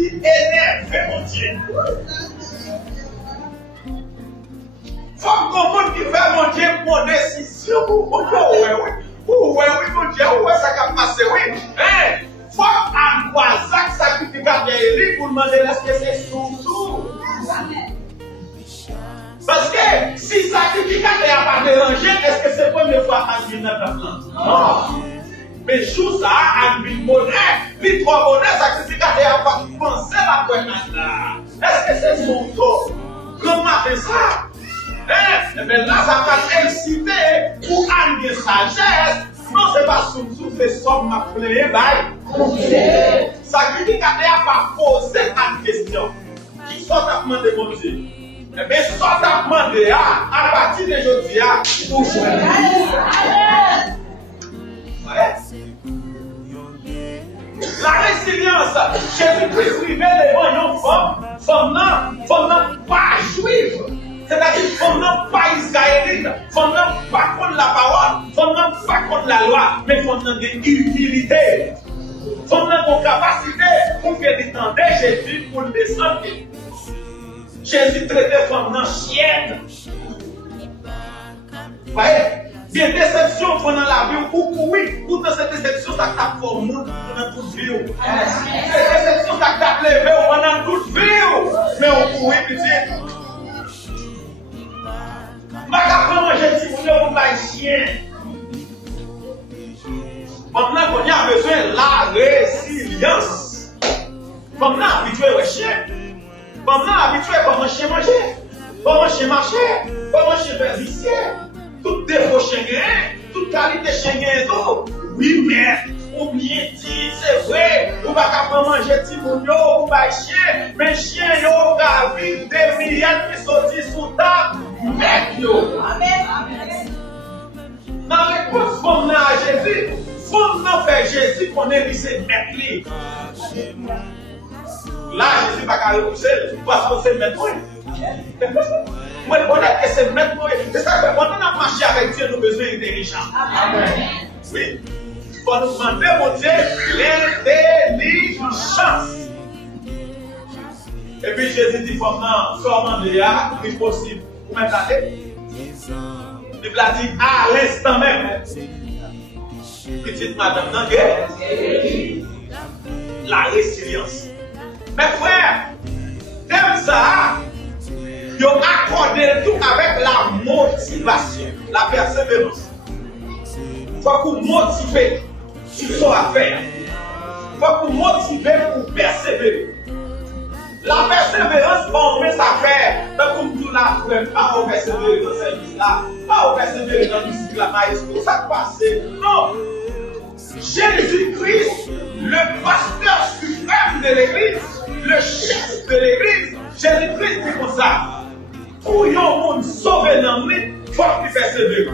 qui énerve mon Dieu. Faut que le monde qui fait mon Dieu pour décision. Oui, mon Dieu, où est-ce que ça passe? Oui. Faut avoir ça sacrificateur pour demander est-ce que c'est sous. Parce que si sacrificateur n'a pas dérangé, est-ce que c'est la première fois qu'on vient dans le plan? Non. Mais jour ça, on vit bonheur. Les trois bonheurs, sacrificateur n'a pas pensé la première. Est-ce que c'est son tour? Comment fait ça? Mais là, ça va inciter pour amener sagesse. Non, c'est pas sous c'est ça m'a plaît. Sacrificateur n'a pas posé la question. Qui sont à demander mon Dieu? Mais sont à demander à partir de aujourd'hui, pour la résilience, Jésus-Christ révèle devant une femme n'a pas juive. C'est-à-dire femme n'a pas israélite, femme n'a pas contre la parole, femme n'a pas contre la loi, mais femme n'a de humilité. Femme n'a pas capacité pour faire détendre Jésus pour le descendre. Jésus traitait femme dans chienne. Vous voyez? Il y a des déceptions pendant la vie, oui, pourtant cette déception, ça tape pour le monde pendant toute vie. Cette déception, ça tape levé pendant toute vie. Mais on pourrait petit. Ma capable manger si vous voulez, vous pas chien. Maintenant, on a besoin de la résilience. Maintenant, habitué au chien. Maintenant, habitué comment chien manger. Comment chien marcher. Comment chien faire lycée. Tout défaut chien, toute qualité chien, oui, mais, ou bien dit, c'est vrai, ou pas capable manger timounio, ou pas chien, mais chien, yo, va vivre des milliards qui sont sous table, mec, yo. Amen. Dans l'écoute, femme à Jésus, femme n'a fait Jésus qu'on est lycée mec. Là, Jésus va pas repousser, parce qu'on sait mettre. Moi, je connais que c'est maintenant. C'est ça que quand on a marché avec Dieu, nous avons besoin d'intelligence. Oui. Il faut nous demander, mon Dieu, l'intelligence. Et puis Jésus dit, faut demander, c'est possible. Vous m'entendez? Il a dit, à l'instant même, petite madame, non, la résilience. Mes frères, comme ça, ils ont accordé tout avec la motivation, la persévérance. Il faut que vous motivez sur ce à faire. Il faut que vous motivez pour persévérer. La persévérance, on met ça faire. Donc, nous la frère, pas au persévérer dans ce service-là, pas au persévérer dans le cycle là, tout ça passe. Non. Jésus-Christ, le pasteur suprême de l'église, le chef de l'église, Jésus-Christ dit comme ça. Pour un monde sauvé dans lui, il faut qu'il persévère.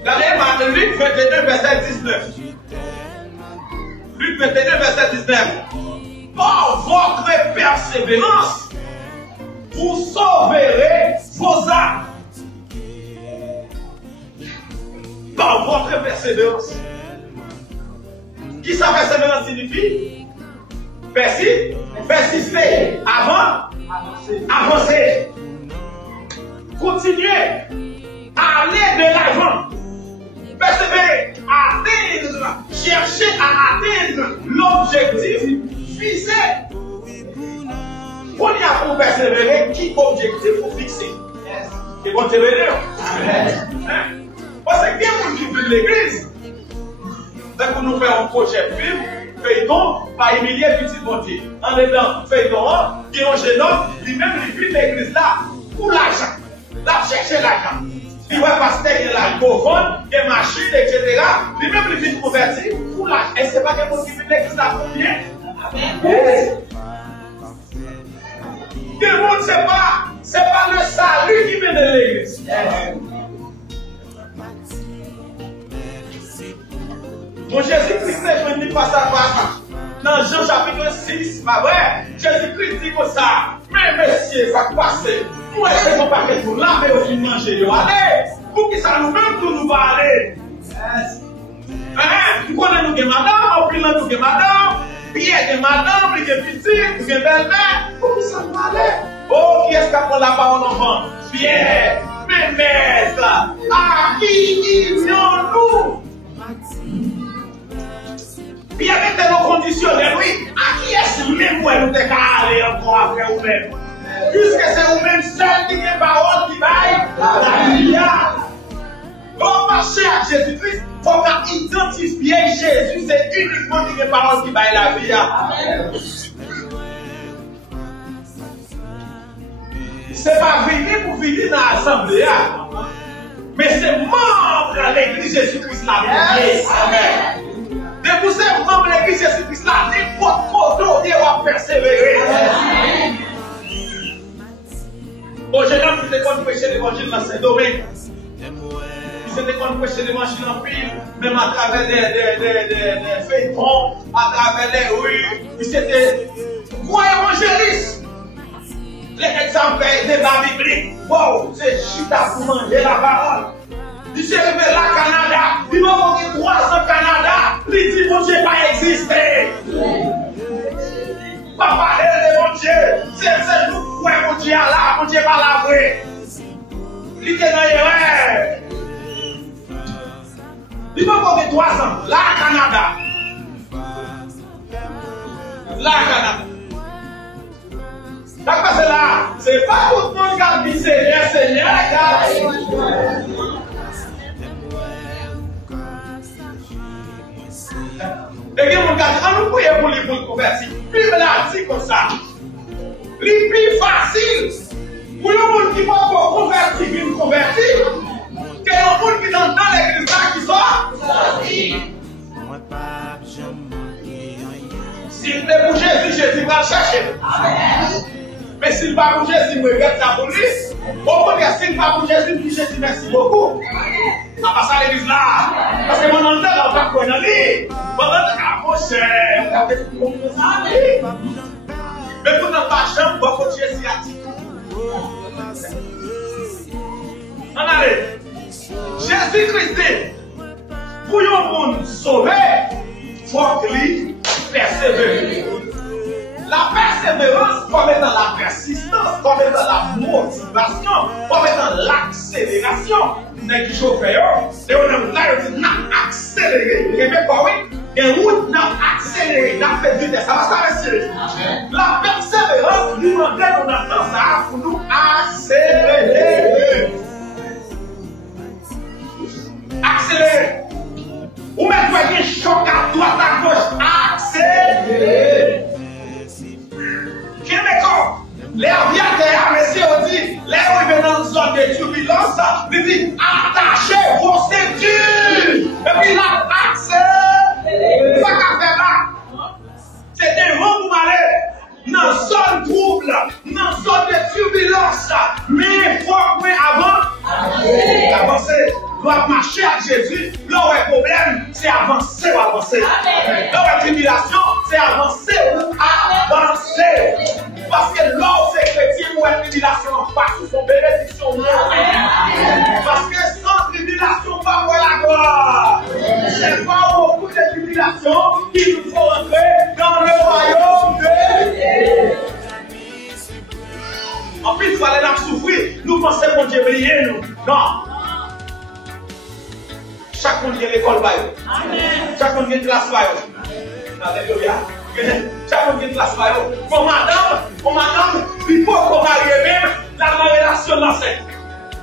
Regardez Luc 22, verset 19. Luc 22, verset 19. Par votre persévérance, vous sauverez vos âmes. Par votre persévérance. Qui ça persévérance signifie? Persister. Avancer. Continuer. Aller de l'avant. Persévérer. Atteindre. Chercher à atteindre l'objectif visé. Pour y avoir pour persévérer, qui objectif vous fixer? Et vous persévérer. Parce que bien vous qui vivent l'église, dès que nous faisons un projet film, feuilleton, par humilier petit bonté. En dedans, feuilleton, qui est un jeune homme, lui-même, il vit l'église là, pour l'argent. Là, chercher l'argent. Il va passer, il y a l'alcool, il y a machine, etc. Lui-même, il vit converti pour l'argent. Et ce n'est pas quelqu'un qui vit l'église là pour bien. Amen. Tout le monde, c'est pas le salut qui vient de l'église. Mon Jésus-Christ n'est venu pas savoir. Dans Jean chapitre 6, pas vrai? Jésus-Christ dit comme ça. Mais messieurs, ça passe. Nous ne pas que nous laver au fin manger. Allez, pour qui ça nous-mêmes tout nous va aller. Nous connaissons nous madame, au final nous madame. Pierre, madame, il est petit, il est belle-mère. Pour qui ça nous allait? Oh, qui est-ce qui prend la parole enfant? Pierre, mais maître, à qui nous? Pierre était nos conditionnels, oui. À qui est-ce même où nous devons aller encore après vous-même? Puisque c'est vous-même seul qui est parole qui vaille la vie. Pour marcher à Jésus-Christ, il faut identifier Jésus, c'est uniquement qui est parole qui vaille la vie. Ce n'est pas venir pour venir dans l'assemblée, mais c'est membre de l'église Jésus-Christ là. Amen. De vous êtes membre de l'église Jésus-Christ là, n'importe quoi, Dieu va persévérer. Bon, j'ai même qui te prêcher l'évangile dans Saint-Domingue. Ils étaient qu'on prêcher l'évangile en pile, même à travers des feuilletons, à travers les rues. Ils étaient quoi évangélistes? Les exemples des débats bibliques. Wow, c'est chita pour manger la parole. Il s'est levé là au Canada. Il m'a montré 3 ans au Canada. Il dit mon Dieu pas existé. Pas parler de mon Dieu. C'est nous quoi mon Dieu là, mon Dieu pas la vraie. Il était dans l'erreur. Il m'a montré 3 ans là au Canada. Là au Canada. D'accord, c'est là. C'est pas tout le monde qui a dit Seigneur, et bien, mon gars, on nous prier pour les bons convertis. Puis, là, dit comme ça. Les plus facile. Pour le monde qui va pour convertir, qui me convertit. Que le monde qui est dans l'église là, qui sort. S'il est pour Jésus, Jésus va le chercher. Mais s'il n'est pas pour Jésus, il me regrette la police. Au contraire, s'il n'est pas pour Jésus, Jésus, merci beaucoup. On va passer à l'église là. Parce que mon entend, on va pas aller. Pendant que mon cher, on va faire tout le monde. Mais pour ne pas jamais, on va continuer Jésus à dire. On allait. Jésus-Christ, pour un monde sauvé, il faut qu'il persévère. La persévérance, comme étant la persistance, comme étant la motivation, comme étant l'accélération. N'est-ce que je fais, et on a là, accéléré. Vous avez quoi, oui? Et route n'a accéléré, n'a fait du test. Ça va s'arrêter. La persévérance, nous demandons, on attend ça pour nous accélérer. Accélérer. Ou même vous avez un choc à droite, à gauche. Accélérer. Québécois, les aviateurs, messieurs, on dit, les arrivés dans une zone de turbulence, ils disent, attachez vos ceintures. Et puis là, accélérez. Ça qu'a fait là. C'est des ronds malais, dans une zone trouble, dans une zone de turbulence. Mais il faut avancer. Doit marcher à Jésus. Là où est problème, c'est avancer ou avancer. Là où est tribulation, c'est avancer ou avancer. Parce que là où c'est chrétien ou est tribulation, pas sous son bénédiction. Parce que sans tribulation, pas pour la gloire. C'est pas beaucoup de tribulation qu'il nous faut entrer dans le royaume de Dieu. En plus, il fallait la souffrir. Nous pensons qu'on Dieu briller, nous. Non. Chaque monde qui a l'école, chaque monde qui a une classe, alléluia. Chaque monde qui a une classe, pour madame, il faut qu'on marie même la relation d'ancêtre.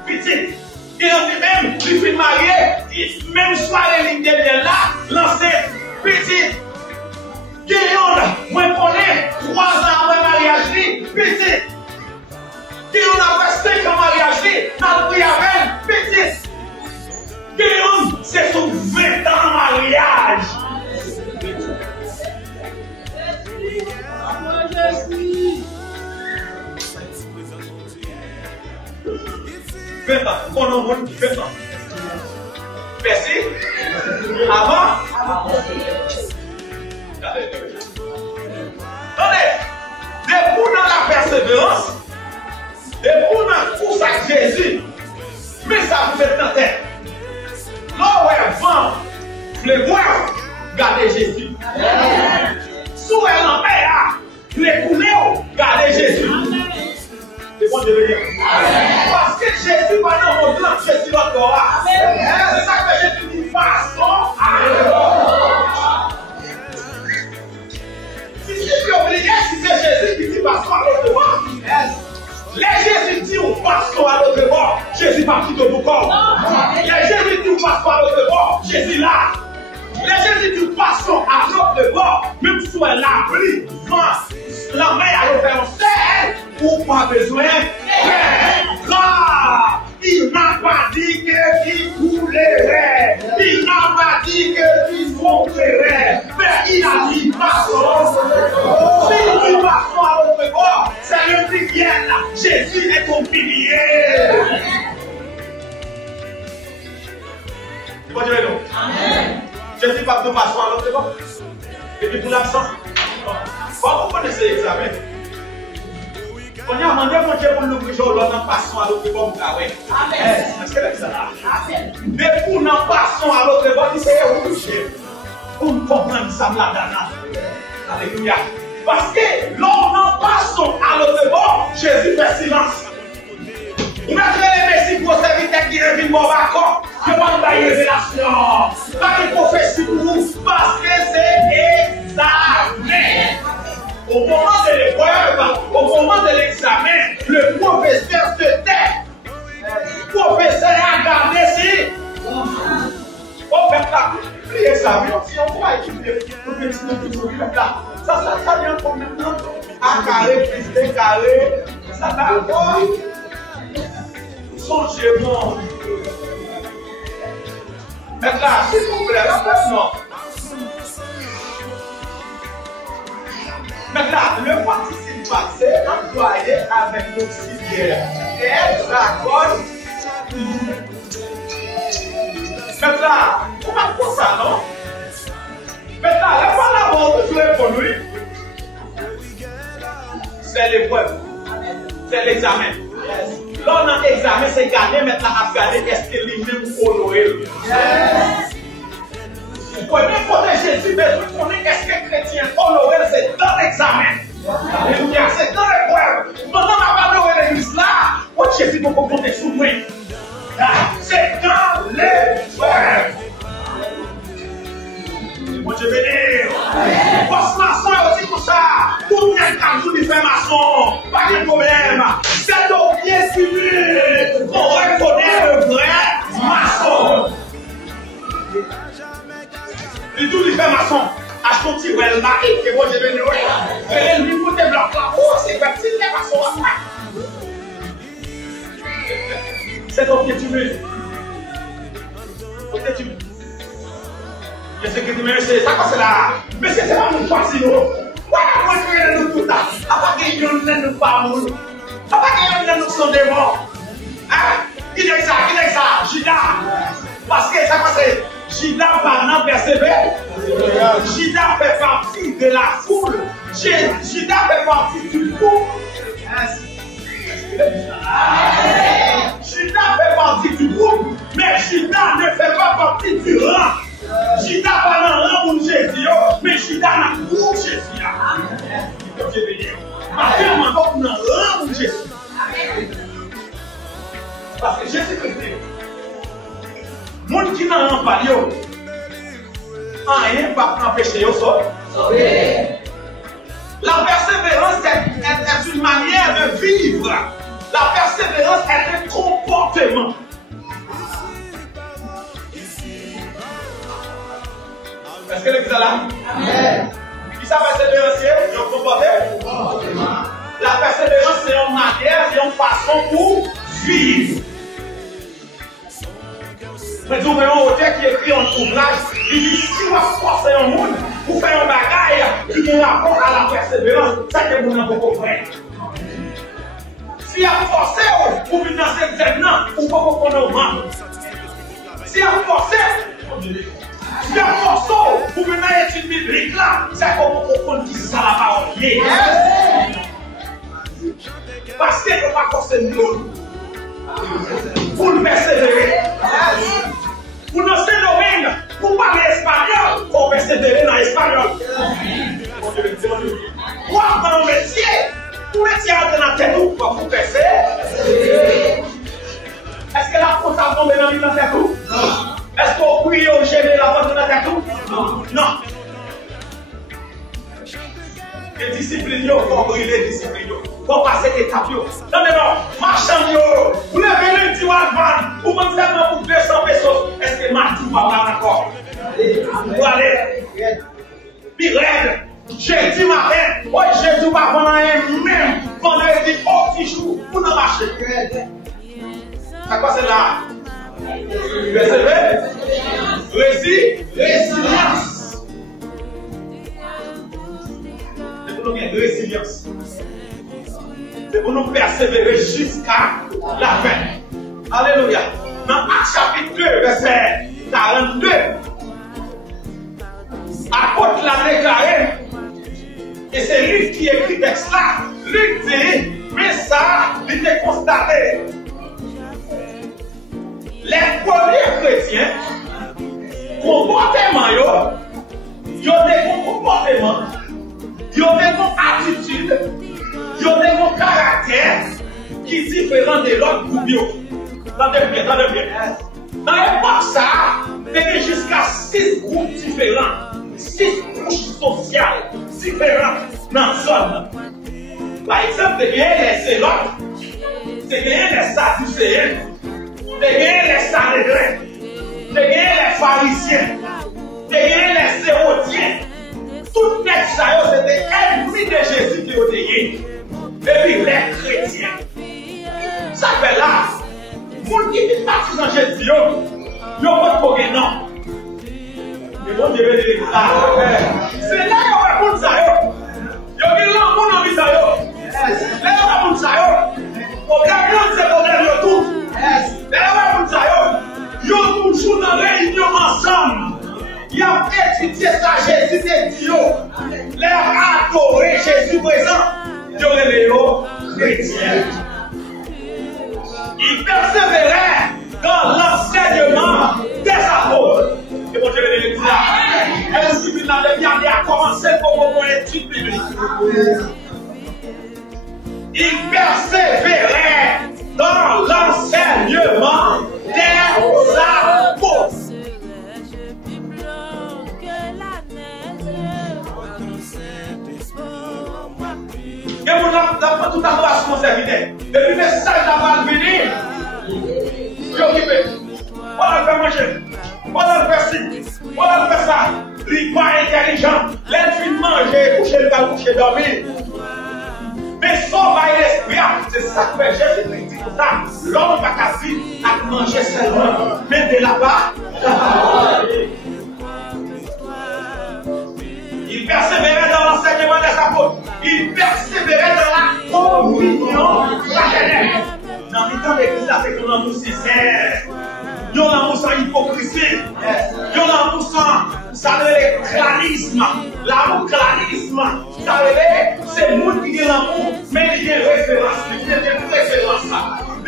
Petite, il a même, il fait marier, même soirée, il devient là, l'ancêtre, petite. Guillaume, moi, je connais 3 ans après mariage, petite. Guillaume a fait 5 ans mariage, n'a pris avec, petite. Guillaume, c'est son 20 ans en mariage. On a 20 ans. Merci. Avant. Attendez. Debout dans la persévérance. Debout dans la course à Jésus. Mais ça vous fait en tête. Là où est vent, vous voulez voir, gardez Jésus. Sous oublier si c'est Jésus qui dit passons à l'autre bord. Les Jésus dit on passons à l'autre bord, Jésus parti de nos corps. Les Jésus dit on passons à l'autre bord, Jésus là. Les Jésus dit passons à l'autre bord, même si on l'a pris, la main à l'autre ou pas besoin car il n'a pas dit qu'il coulerait, il n'a pas dit qu'il monterait, mais il a dit passons. S'il dit passons à l'autre bord, c'est le prière. Jésus est ton pilier. Tu vois, Dieu, amen. Jésus pas de passons à l'autre bord. Et puis pour l'absent, vous connaissez l'examen. On a demandé mon Dieu pour nous prier l'autre passons à l'autre bord. Amen. Mais pour nous passons à l'autre bord, c'est où Dieu. Pour nous comprendre ça là-dedans. Alléluia. Parce que l'on passons à l'autre bord, Jésus fait silence. Vous mettez les messieurs pour serviteurs qui reviennent au bacon. Je ne vais pas de révélation. Pas de prophétie pour vous. Parce que c'est examen. Au moment de l'épreuve, au moment de l'examen, le professeur se tait. Le professeur a gardé si. On fait ça. Priez ça. Si on voit étudier, on peut étudier là. Ça vient comme maintenant. Un carré, plus de carré. Ça d'accord. Songez-moi. Maintenant, s'il vous plaît, la personne. Maintenant, le participe passé employé avec l'auxiliaire. Et s'accorde. Maintenant, on va pour ça, non? Maintenant, la parole de Dieu pour lui, c'est l'épreuve. C'est l'examen. Là, dans l'examen, c'est gagner, maintenant, à gagner, est-ce que lui-même honoré? Vous pouvez protéger Jésus, mais vous connaissez est-ce que chrétien honoré, c'est dans l'examen. Alléluia, c'est dans l'épreuve. Maintenant, on va parler de l'église là, pour Jésus, pour compter sous moi. C'est dans l'épreuve. Bon Dieu béni. Poste maçon aussi pour ça. Tout le monde a toujours fait maçon. Pas de problème. C'est donc bien suivi. On reconnaît le vrai maçon. Il tout lui fait maçon. Achetez un petit well là. Et bon Dieu béni. Et lui pour te bloquer là. Oh, c'est petit les maçons. C'est donc que tu veux. Ok, tu veux. Je sais que tu me laisses ça comme là. Mais c'est pas mon facile. Voilà, moi je vais nous tout ça. Après qu'il y ait nous pas nous. Après qu'il y ait nous sont des morts. Hein? Qui dit ça? Judas. Parce que ça c'est Judas pendant persévère. Judas fait partie de la foule. Judas fait partie du groupe. Judas fait partie du groupe, mais Judas ne fait pas partie du rang. Judas pas dans le rang pour Jésus, mais Judas dans le groupe Jésus. Actuellement, donc dans le rang pour Jésus. Parce que Jésus-Christ, le monde qui n'a pas parlé, rien ne va empêcher de sauver. La persévérance est une manière de vivre. La persévérance est un comportement. Est-ce que l'église est là? Amen. Qui ça persévérance? C'est un comportement. La persévérance, c'est une manière, c'est une façon pour vivre. Mais vous voyez un auteur qui écrit un ouvrage, il dit si vous forcez un monde pour faire un bagage qui a rapport à la persévérance, c'est que vous n'avez pas compris. Si vous forcez pour venir dans cette examen, vous ne pouvez pas comprendre. Si vous forcez, si vous forcez pour venir dans l'étude biblique là, c'est que vous comprenez qui ça la parole. Parce que vous ne pouvez pas forcer nous pour nous persévérer. Pour nous domaine, pour parler espagnol, pour persévérer dans l'espagnol. Pour apprendre un métier, pour métier dans la tête, pour vous persévérer. Est-ce que la faute a tombé dans la tête? Est-ce qu'on prie au gêner la faute dans la tête? Non. Et discipline, il faut brûler discipline. Il faut passer étape. Non, mais non, marchand, vous levez le petit Walvan, vous vendez seulement pour 200 pesos. Est-ce que Mathieu va pas encore? Vous allez. Puis raide. Jeudi matin, oui, Jésus va prendre un même vendredi, petit jour, pour nous marcher. C'est quoi c'est là? Résilience. C'est pour nous gagner résilience. C'est pour nous persévérer jusqu'à la fin. Alléluia. Dans Actes chapitre 2, verset 42, apôtre l'a déclaré, et c'est lui qui écrit le texte là. Lui dit, mais ça, il était constaté. Les premiers chrétiens, comportement, ils ont des comportements, ils ont des attitudes, ils ont des caractères qui sont différents de l'autre groupe. Attendez bien. Dans l'époque, ça, il y avait jusqu'à 6 groupes différents, 6 couches sociales différentes dans la zone. Par exemple, il y a les Zélotes, il y a les Sadducéens, il y a les Sanhédrins, il y a les pharisiens, il y a les hérodiens. Tout les gens, c'était ennemis de Jésus qui ont été. Et puis les chrétiens. Ça fait là, pour qui est parti dans Jésus, ils n'ont pas de non. Et bon Dieu veut dire ça. C'est là qu'on va pour ça. Il y a des gens qui ont mis ça. Là, on va pour ça. Problème, c'est problème de tout. Là, on va pour ça. Ils ont toujours dans la réunion ensemble. Ils ont étudié ça, Jésus de Dieu. Ils ont adoré Jésus présent. Ils ont les chrétiens. Ils persévéraient dans l'enseignement des apôtres. Et mon Dieu veut dire ça. Et si vous n'avez pas bien commencé pour mon étude biblique. Ils persévéraient dans l'enseignement des apôtres. Et vous n'avez tout à l'heure mon serviteur. Et puis le message va venir. Préoccupé. Voilà le faire manger. Voilà le faire ci. Voilà le faire ça. Il n'est pas intelligent. L'enfant manger, coucher, il va coucher, dormir. Mais son va l'esprit, c'est ça que fait Jésus dit pour ça. L'homme va casser à manger seulement. Mais de là-bas, il persévérait dans l'enseignement des apôtres. Il persévérait dans la communion fraternelle. Dans le temps de l'église, c'est que l'amour sincère. Il y a l'amour sans hypocrisie. Il y a l'amour sans, ça veut dire clarisme. L'amour clarisme, ça veut dire, c'est le monde qui a l'amour, mais il y a une référence. Il y a une préférence.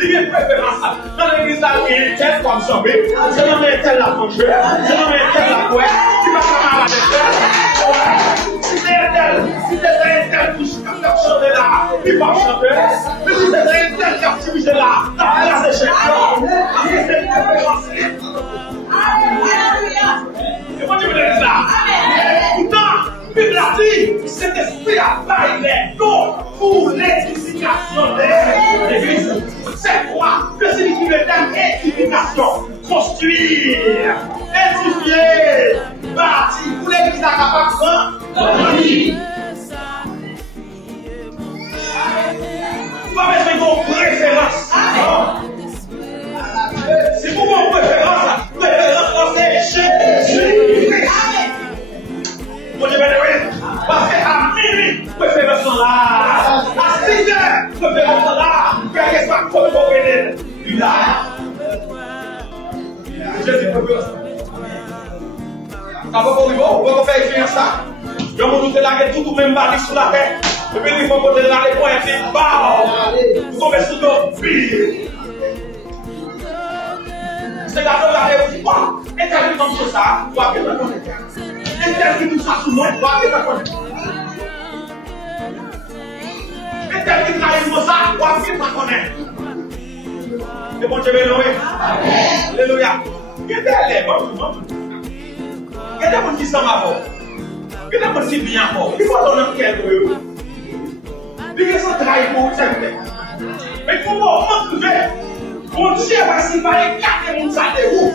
Il y a une préférence. Dans l'église, il y a un tel comme ça. C'est dans un tel la manger. C'est dans un tel la boire. Tu vas faire mal à si c'est un tel qui chante là, il va chanter. Mais si c'est un tel qui a activé là, ça va se chanter. C'est une préférence. Et moi, je veux dire ça. Pourtant, Bible a dit, cet esprit a taillé les dons pour l'édification de l'église. C'est quoi que signifie le terme édification? Construire, édifier, bâtir. Pour l'église à capable de pas besoin de préférence. Si vous avez une préférence, c'est Jésus-Christ. Moi, je vais dire, parce qu'à minuit, préférence là. À 6 heures, préférence là. Quel que soit le code pour venir. Là. Jésus préférence. Ça va pour vous, vous pouvez faire ça. Je vais vous dire là que tout le même bali sur la tête. Et puis, il faut que vous ayez les points et puis, bam! Vous tombez sur nos pieds. C'est d'abord la réussite. Interdit comme ça, vous avez la connaître. Interdit tout ça sous moi, vous avez la connaître. Interdit trahir comme ça, vous avez la connaître. Et bon Dieu, Alléluia. Regardez les bons. Regardez mon qui s'en va. Il a pas si bien encore. Il faut donner quelques euros. Il y a ça travail pour vous, mais comment on trouve mon Dieu va s'y faire 4 monde ça de ouf.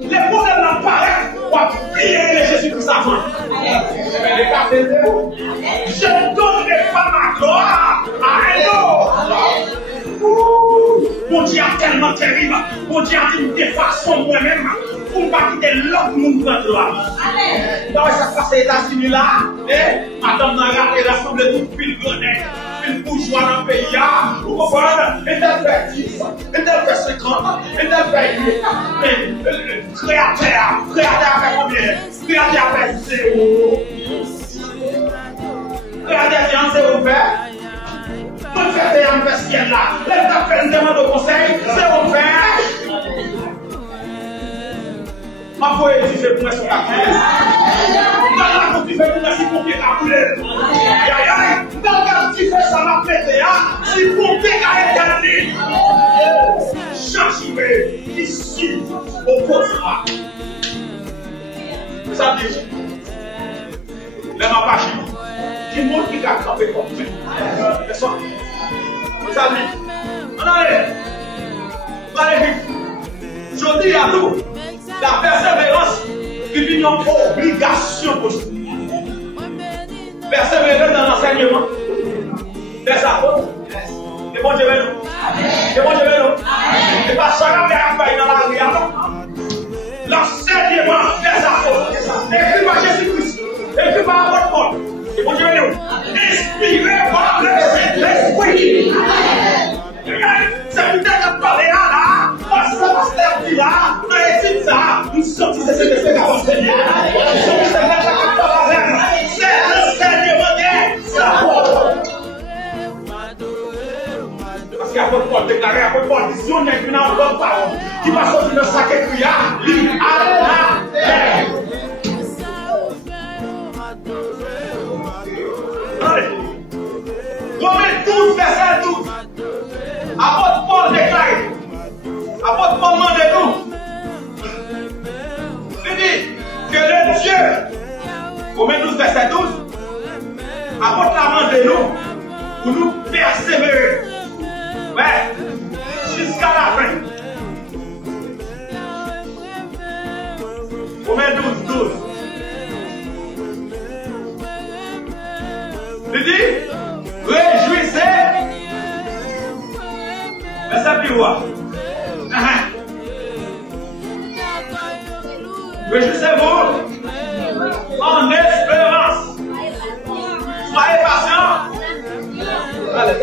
Les problèmes apparaissent pour prier Jésus-Christ avant. Je donne les femmes à gloire à un autre. Mon Dieu est tellement terrible. Mon Dieu a dit de façon moi-même pour ne pas quitter l'autre monde de gloire. Dans ça se passe aux États-Unis là, madame n'a regardé l'assemblée de tout le grenade. Une bourgeois dans le pays, vous comprenez? Et elle fait 10, et elle fait 50, et elle fait 8. Créateur fait combien? Créateur fait 0. Créateur fait 0 fait. Tout fait un peu ciel là. Elle t'a fait une demande au conseil, 0 fait. Ma foi est dit, pour moi, sur la crise. Dans la tu fais pour moi, si pompier a coulé. Aïe, aïe, aïe. Dans la tu fais ça, m'a pété, si pompier a éterné. Changez ici, opposera. Ça dit, les mapachis, qui montre qui a campé comme ça. Ça dit, on allez vite. Je dis à tout. La persévérance qui vient en obligation pour nous. Persévérer dans l'enseignement des apôtres. Et bon Dieu veut nous. Et bon Dieu veut nous. Et pas chacun qui a dans la vie. L'enseignement des apôtres. Écrit par Jésus-Christ. Écrit par l'apôtre Paul. Et bon Dieu veut nous. Inspiré par l'Esprit. C'est peut-être de parler là. Ça va se faire là. Ça, nous sommes ces espèces qui vont enseigner. Nous sommes ces espèces qui vont enseigner. C'est l'enseignement des apôtres. Parce qu'il y a votre Paul déclaré, à votre Paul dit, si on est venu en bonne parole, qui va sortir de sa criard, lui à la terre. Allez. Romains 12, verset 12. Apôtre Paul déclaré. Apôtre Paul demande nous. Que le Dieu, Romains 12, verset 12, apporte la main de nous pour nous persévérer. Ouais, jusqu'à la fin. Romains 12, 12. Il dit, réjouissez. Verset plus haut. Réjouissez-vous en espérance. Soyez patients. Allez.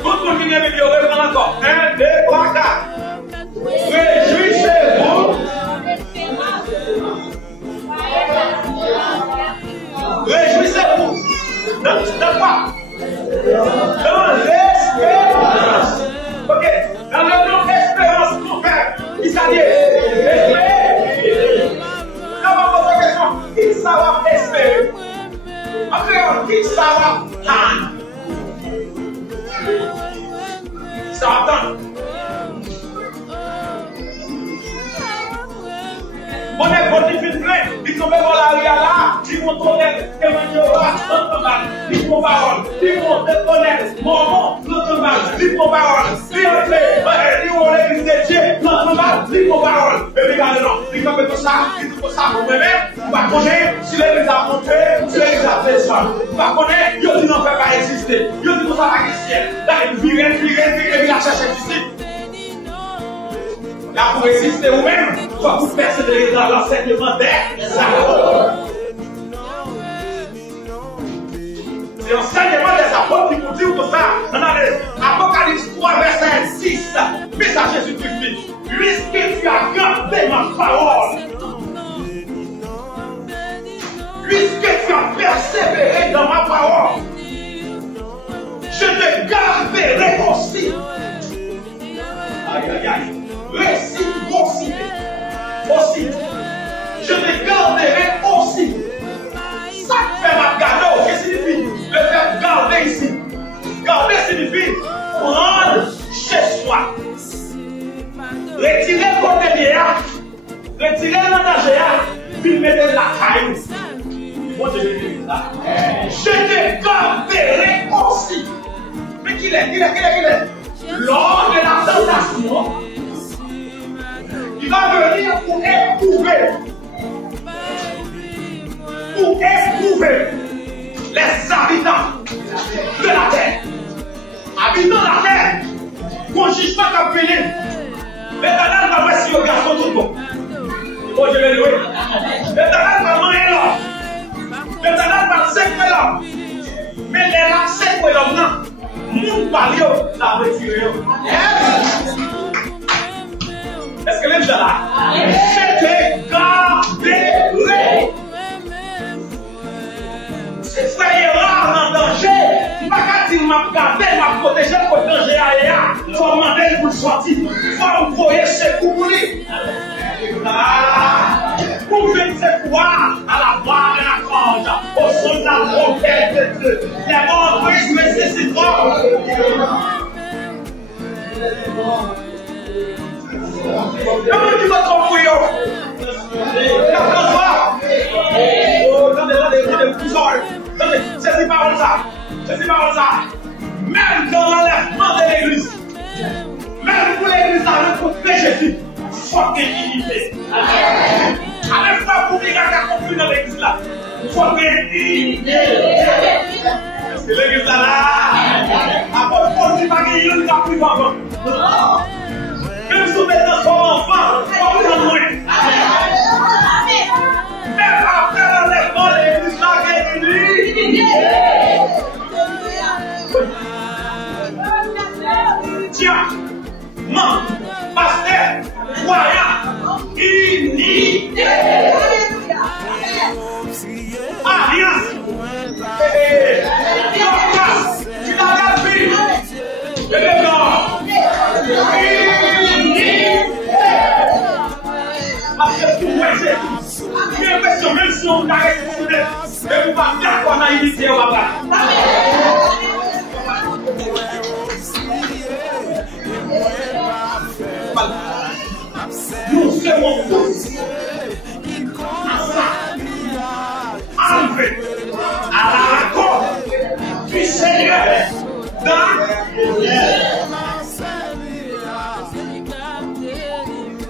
Tout le monde qui vient de reprendre encore. 1, 2, 3, 4. Réjouissez-vous. Réjouissez-vous. Dans quoi? Dans l'espérance. Ok. Dans le nom d'espérance qu'on fait, il s'agit d'espérer. Là, on va poser la question, qui ça va espérer? En créole, qui ça va attendre? Ça va attendre. On est bon, ils sont même dans la rue là, ils vont tourner, ils vont dire, notre mal, ils vont parole, ils vont te connaître, mon notre mal, ils vont parole, ils vont l'église de Dieu, notre mal, ils vont parole. Et puis, regardez, non, ils vont faire tout ça, ils font ça pour moi-même, vous ne connaissez pas si l'église a monté, si l'église a fait ça. Vous ne connaissez pas, ils disent non, ne peut pas exister, ils disent que ça va exister. Là, ils virent, et puis la cherche ici. Là, pour exister vous-même, il faut vous persévérer dans l'enseignement des apôtres. C'est l'enseignement des apôtres qui vous dit tout ça. Dans Apocalypse 3, verset 6, message Jésus-Christ, puisque tu as gardé ma parole, puisque tu as persévéré dans ma parole, je te garderai aussi. Aïe, aïe, aïe. Réciprocité. Aussi. Je te garderai aussi. Ça fait ma garder. Qu'est-ce que signifie le fait garder ici? signifie prendre chez soi. Retirer le côté de retirer le danger, puis mettre la caille. Bon Dieu, je te garderai aussi. Mais qu'il est lors de la tentation, il va venir pour éprouver les habitants de la terre. Habitants de la terre, qu'on ne juge pas comme fini. L'Éternel va voir si le garçon tout le monde. Oh, je vais louer. L'Éternel va manger l'homme. L'Éternel va séparer l'homme. Mais les là, séparer l'homme, non. Mon pari, la retiré. Est-ce que les gens là? Je te garderai. Si frère est rare en danger, il ne va pas dire m'a gardé, m'a protégé pour le danger ailleurs. Il faut demander pour sortir. Il faut envoyer ses coups pour lui. Pour faire ses pouvoirs à la voix de la corde, au son de la trompette de Dieu. Les morts brisent nécessiteront. Comment tu vas t'envoyer? C'est pas ça. Même dans l'enlèvement de l'église, même pour l'église, avec votre péché, il faut qu'il y ait unité. Avec ça, pour qu'il y ait compris dans l'église là, il faut qu'il y ait unité. Parce que l'église là, après Paul dit pas qu'il y ait une qui va avant. Même si vous êtes dans son enfant, il faut que vous en même après l'enlèvement de l'église là, il y a une unité. Tiens, man, pasteur, croyant, unité. Alliance. Tu l'as gardé. Et le blanc. Unité. Parce que tout le c'est tout. J'ai l'impression, même si on t'arrête pour vous, et vous partez à quoi dans l'unité, on va pas. Nous serons tous enlevés à la rencontre du Seigneur dans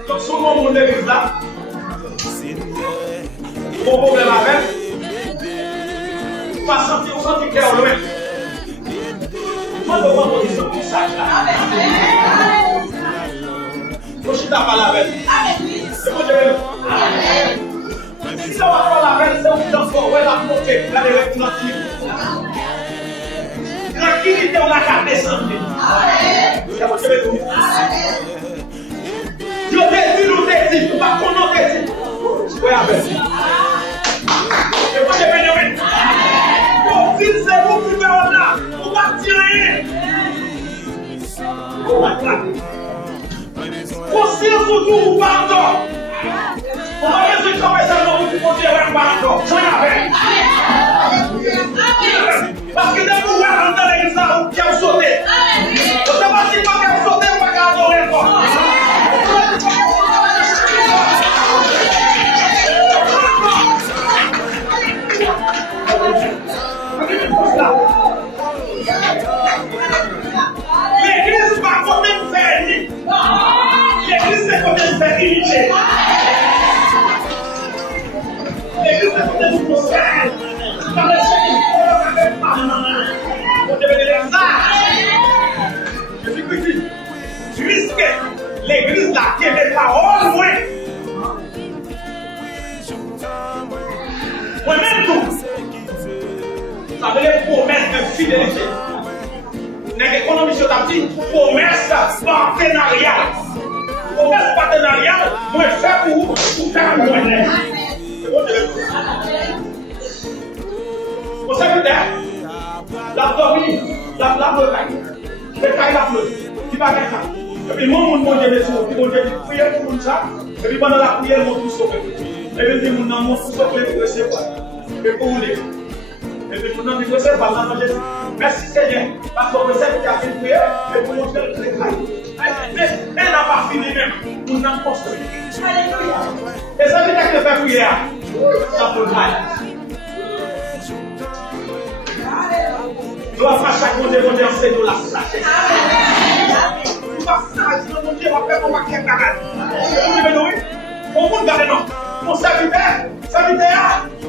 donc souvent mon église là, mon problème avec, pas sentir clair loin. Moi je prends position pour ça là. Moi, je suis pas la peine. C'est mon Dieu. Si ça va pas la peine, c'est où dans son la montée, la tranquillité. Tranquillité, on a qu'à descendre. C'est mon Dieu. Je te dis, nous te dis, pas qu'on nous te dit. Oui, avec. C'est mon Dieu. Pour dire, c'est vous qui faites là. On va tirer. On va tirer. Conscience autour ou pardon. On va laisser travailler seulement pour dire pardon. J'en avais. Parce que dès que vous rentrez dans l'église, vous pouvez sauter. Vous savez pas si vous pouvez sauter, vous pouvez adorer encore. L'église va côté faire. L'église c'est côté faire unité. L'église c'est côté du conseil. Dans le Seigneur, avec maman. On devait dire ça. Je suis petit. Puisque l'église là qui est des paroles, moi-même tout. Ça veut dire promesse de fidélité. Dans l'économie sur ta vie, promesse partenariale. Promesse partenariale, moi je fais pour faire un moyen. Vous savez peut-être, la famille, la montagne, les cailles la fleur, qui va faire ça. Et puis moi, mon Dieu, qui vont dire prier pour ça, et puis pendant la prière, mon tout sauvé. Et puis mon tout sauvé pour recevoir. Et pour vous dire. Et puis mon nom, il faut recevoir, Merci Seigneur. Parce qu'on sait que tu as fait une prière et pour montrer le travail. Elle n'a pas fini même. Nous avons construit. Et ça veut dire que faire prière. Ça peut mal. Nous allons faire chaque monde de enseigne nous la sagesse. Nous allons faire mon Dieu, on va faire mon maquillage. On va garder non. Mon serviteur,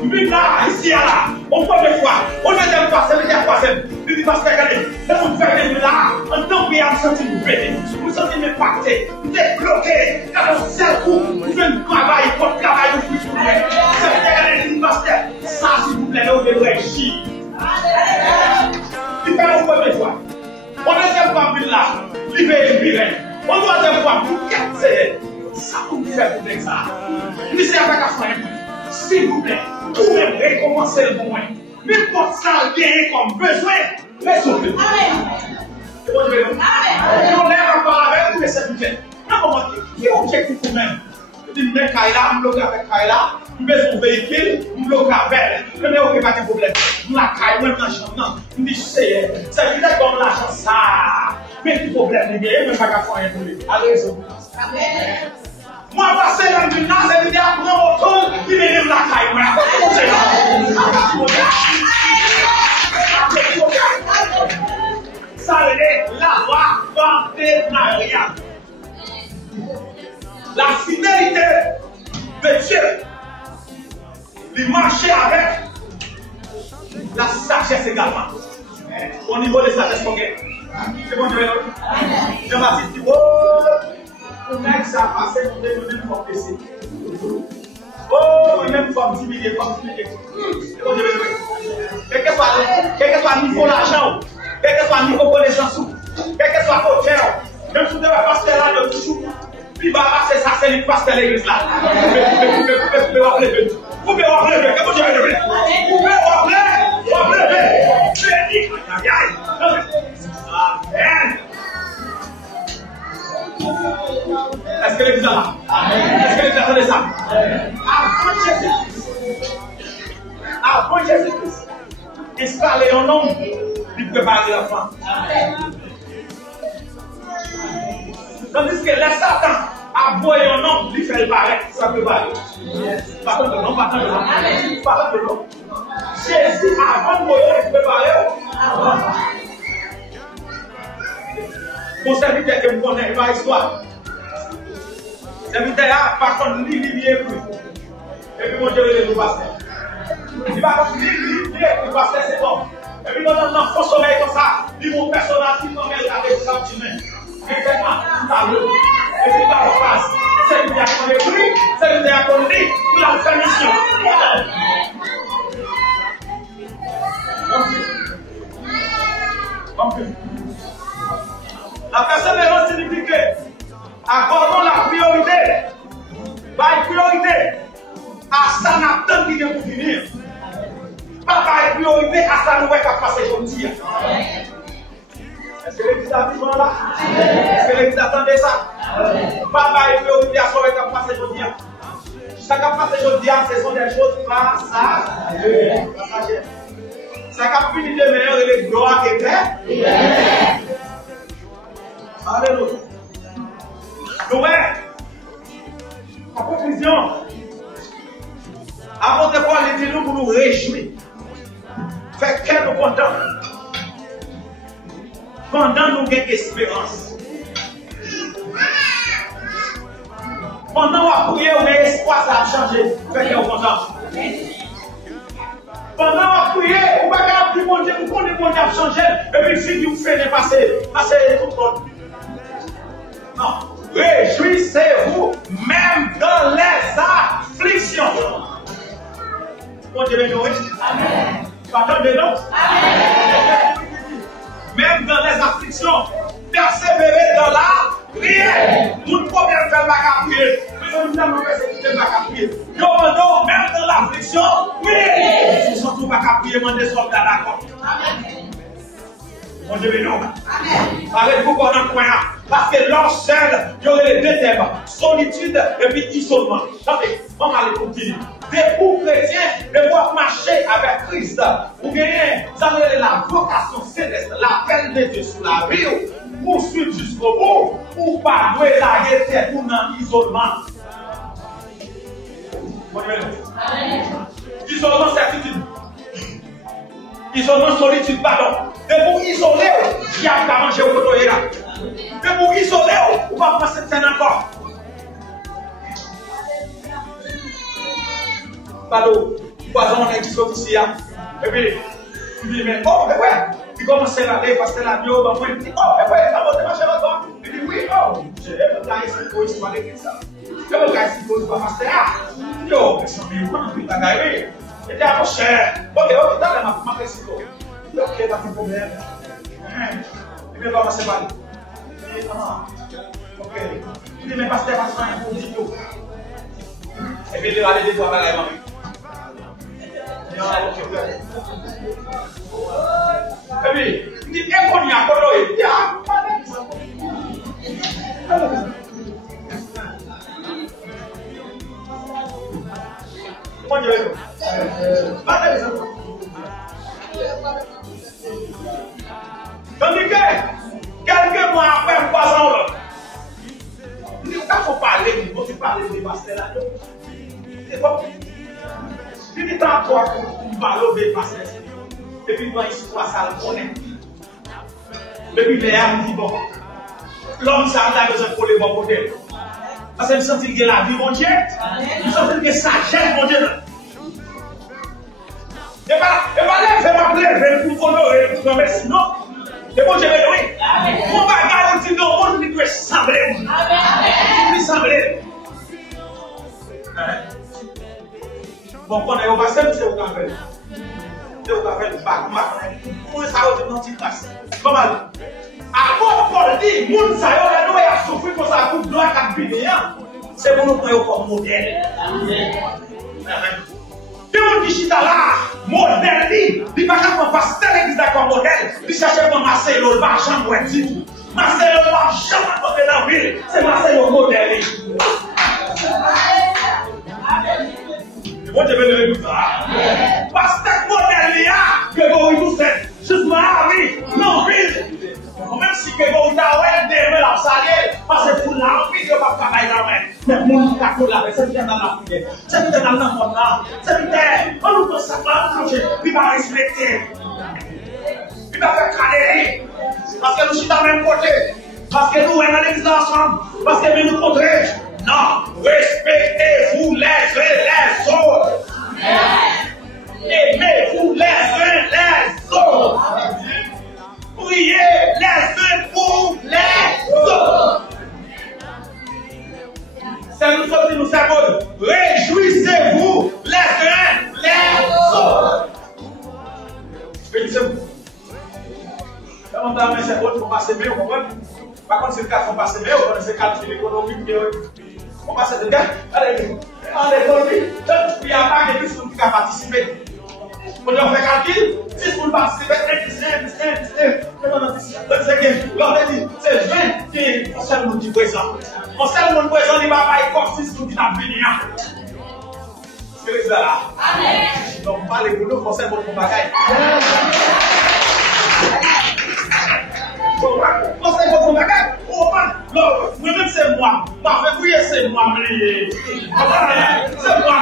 lui là, ici, là. On peut des fois. On a déjà passé, on a déjà passé. Il dit, parce que regardez, on fait des là, en tant qu'il y a un senti vous péter. Vous sentez m'impacter, vous êtes bloqué, dans le seul coup, vous faites un travail, votre travail, vous faites tout. Ça veut dire, regardez, pasteur, ça, s'il vous plaît, là, vous devez agir. Il fait un peu de fois. On a déjà pas là, libéré. On doit déjà voir, vous capter. Ça vous fait pour ça. Mais c'est avec la fin. S'il vous plaît, vous pouvez recommencer le bon. N'importe ça vient comme besoin. Résolvez. Amen. C'est bon, je vais dire. Amen. On lève encore avec vous, mais c'est budget. Non, comment qui est objectif pour même? Je dis, mais Kaila, je bloque avec Kaila, je mets son véhicule, je bloque avec elle. Je mets au pas de problème. La Kaila, même dans le champ, je dis, c'est ça veut dire qu'on a l'argent, ça. Mais le problème, il y a même pas qu'à faire rien pour lui. Allez, résolvez. Amen. Moi, passer dans le naz, ça veut dire prendre autant, il me lève la caille. Ça veut dire la partenariat. La fidélité de Dieu, il marcher avec la sagesse également. Au niveau de sagesse, c'est bon, je vais le dire. Jean-Baptiste dit, on a que ça passe, on est une fois blessé. Oh, il même fois timide, pas timide. Quel que soit le niveau d'argent, quel que soit le niveau de connaissance, quel que soit le côté, même si vous devez passer là de toujours, puis va passer ça, c'est le pasteur de l'église là. Vous pouvez voir le vous pouvez voir le comment je vais le faire. Vous pouvez voir le c'est dit, aïe aïe. Amen. Est-ce que l'église est là? Est-ce que l'église attendait ça? Avant Jésus-Christ, installer un homme, il prépare l'enfant. Tandis que les Satan a voyé un homme, il fait le paraître, ça peut parler. Par contre, non, par contre, non. Jésus, avant de voyer, il préparait. Mon serviteur que vous connaissez, il va histoire. Serviteur, par contre, lui, il est plus. Et puis, mon Dieu, il est le pasteur. Il va comme lui, le pasteur, c'est bon. Et puis, dans un faux sommeil comme ça, il mon personnage qui m'emmène avec sa petite main. Et puis, dans la face, serviteur qu'on est pris, serviteur qu'on dit, il a fait mission. La persévérance signifie que accordons la priorité, la priorité à ça n'attend qui vient pour finir. Pas la priorité à ça nous va passer aujourd'hui. Est-ce que l'église a dit là? Est-ce que l'église attendait ça? Pas la priorité à ça qui va passer aujourd'hui. Ce qui va passer aujourd'hui, ce sont des choses passagères. Ça qui a fini de meilleur et les gloires qui étaient. Alléluia. Donc, en conclusion, avant de voir les nous pour nous réjouir, faire qu'elle nous content. Pendant nous avons espérance. Pendant nous avons prié, on a espoir, ça a changé. Faire qu'elle nous content. Pendant nous avons prié, on va garder mon Dieu, on connaît mon Dieu a changé. Et puis si vous faites passer tout le monde. Non. Réjouissez-vous même dans les afflictions. Bon Dieu béni. Amen. Pardon de nous. Amen. Même dans les afflictions, persévérer dans la prière. Nous ne pouvons bien faire la prière. Nous avons persévérer dans la prière. Demandons même dans l'affliction, priez. Si surtout pas qu'à prier, demandez soldats d'accord. Amen. Bon Dieu béni. Amen. Arrête-vous pendant le point là. Parce que l'heure seul, il y aurait les deux thèmes, solitude et puis isolement. Attendez, on va aller continuer. Des pour chrétiens, de pouvoir marcher avec Christ, vous gagnez, ça veut dire la vocation céleste, l'appel de Dieu sur la vie, pour suivre jusqu'au bout, pour pas jouer la guerre tout dans l'isolement. Isolement, certitude. Isolement, solitude, pardon. De pour isoler, il y a qu'à manger au côté là. De pour isoler, on va passer de scène encore. Pardon, poison, on est qui sont ici. Et puis, il dit, mais oh, mais ouais. Il commence à aller parce que la bio va voir. Il dit, oh, mais ouais, ça va te marcher encore. Il dit, oui, oh, je vais me gagner cette cause, je vais aller ça. Je vais me gagner cette cause, je vais faire ça. Yo, mais ça me prend un peu de gagner. Et puis, après, cher. Ok, dans la map, ma précision. Ok, pas de problème. Et puis, on va passer par là. Il dit, ok. Il dit, mais parce que c'est pas un bon vidéo. Et puis, il va aller des fois par là, maman. Et puis, il dit, et qu'on y a pas d'eau, il dit, ah, comment tu veux? Tandis que, quelques mois après, 3 ans, il dit, quand on parle, il faut parler de pasteur là. C'est bon. Il dit, tant toi qu'on parle de pasteur. Et puis, quand il se voit ça, le connaît. Et puis, il dit, bon, l'homme, ça a besoin pour les bons côtés. Parce que je sens qu'il y a la vie, mon Dieu. Je sens qu'il y a sagesse, mon Dieu. Et pas là, je vais m'appeler, pour honorer, pour tomber, sinon, et bon Dieu, oui. On va garder le monde qui doit sembler. Qui sembler. Bon, quand on va se c'est au café. C'est au café, le bac, on ça va dans une classe. Comment? À Paul dit, moun sa yo nous a souffert pour ça pour gloire à bénéant. C'est pour nous prendre comme modèle. Des gens qui chita là, modèle, il pas capable de passer l'église comme modèle, il cherche pour Marseille le marchand pour être dit. Marseille le marchand pour être dans la ville, c'est Marseille le modèle. Moi je vais le dire ça. Parce que modèle là, que vous tout seul, justement à vie, non ville. Même si que vous avez des la salée, parce que pour l'envie de pas travailler la main, mais mon cacou là, c'est bien dans la prière, c'est bien dans le monde là, c'est bien, on nous peut s'accrocher, il va respecter, il va faire caler, parce que nous sommes dans le même côté, parce que nous sommes dans l'église ensemble, parce que nous protège. Non, respectez-vous les autres. Aimez-vous les uns les autres. Priez les uns pour les autres. C'est nous autres qui nous servons. Réjouissez-vous les uns les autres. Réjouissez-vous. Quand on a mis ces autres pour passer mieux, vous comprenez? Par contre, c'est le cas pour passer mieux, on connaît calcul économique. On passe de gars, allez, en économie, il n'y a pas de personnes qui ont participé. On doit faire calcul, si vous participez, c'est 20 qui sont seulement du présent. On sait le présent, il ne va pas y avoir 6 qui sont venus. C'est le là. Amen. Donc, pas les boulot, on sait votre bagaille. Pensez votre bagage, moi-même c'est moi, ma février c'est moi, c'est moi